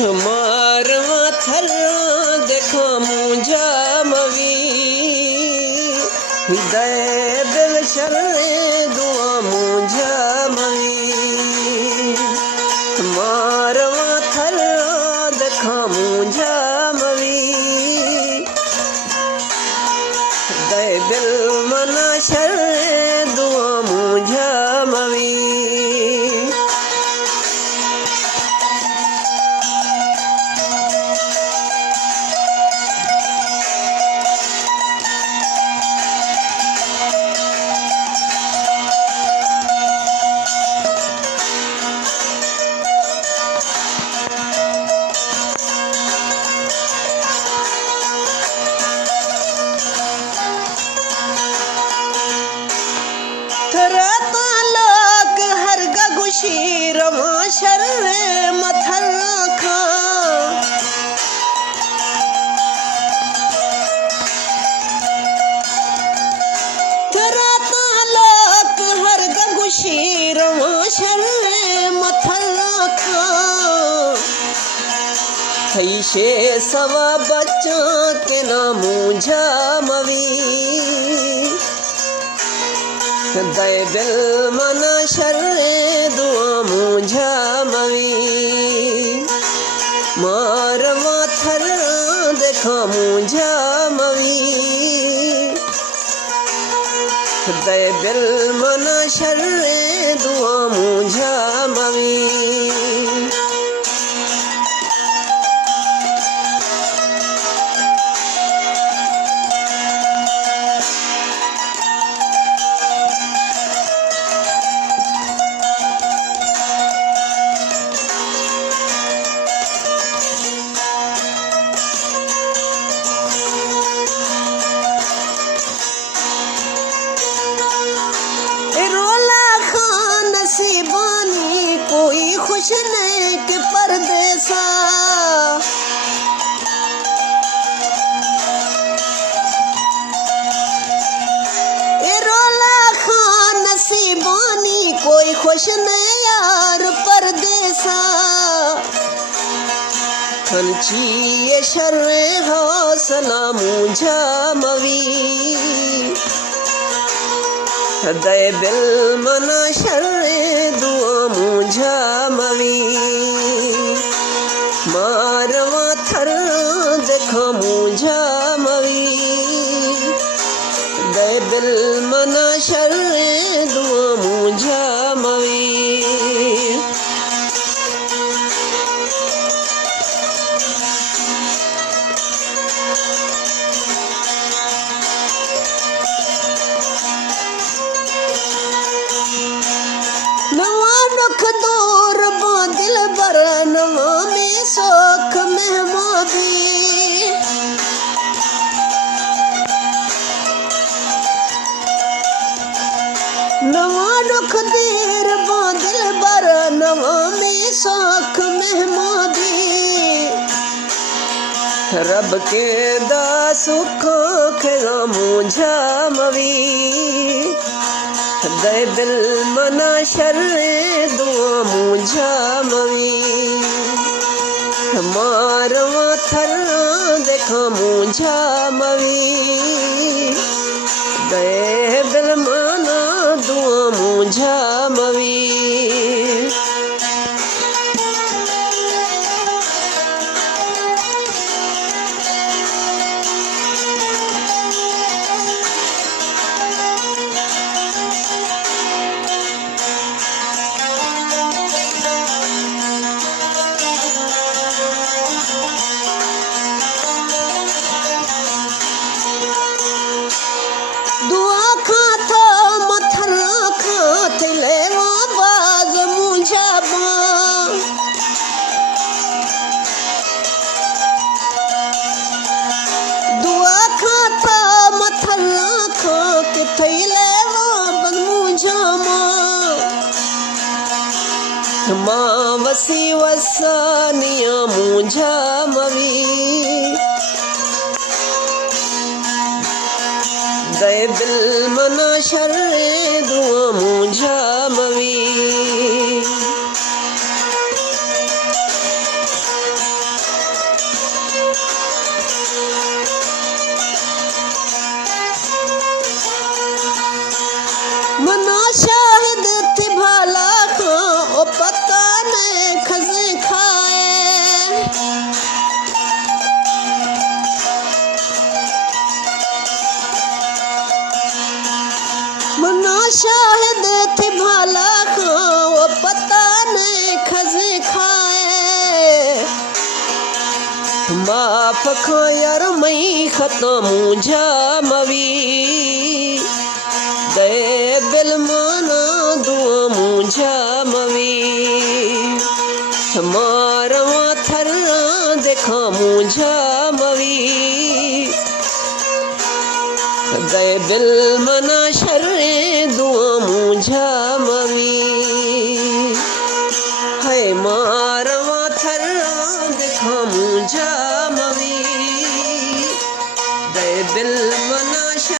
मारवा थर देखा मुझा मवी दे दिल शर दुआ मुझा मवी मारवा थर देखा मुझा मवी दे दिल मना शर दुआ मुझा मवी शर मथर खा तेरा तालक हर गुशीर शर मथर खा थैशे सवा बच्चा के ना मुझा मवी दे दिल मना शर दुआ मुझा मवी मारवा थर देखा मुझा मवी दे दिल मना शर दुआ मुझा मवी कोई खुश नहीं कि परदेसा रोला खान नसीबानी कोई खुश नहीं यार परदेसा खनची ये शर्रे हौसला मुझा मवी दे दिल मना शर दुआ मुझा मवी मारवा थर देखा मुझा मवी दे दिल मना शर दुआ मुझा मवी दुख दूर दिल बर नवा में सोख महमूदी नवा दुख देर दिल बर नवा में सोख महमूदी रब के दा सुख खेगा मुझा मवी दे दिल मना शर दुआ मुझा मवी मारवा थर देखा मुझा मवी दे दिल मना दुआ मुझा मवी माँ वसी वसानिया मुझा मवी दे दिल मना शर दुआ मुझा मवी फखा यार मई खत्म जामवी दे बिल माना दुआ मुझामवी मारवा थर्रा देखा मुझामवी दे बिल मना शर्रे दुआ मुझामवी है मारवा थर्रा देखा मुझा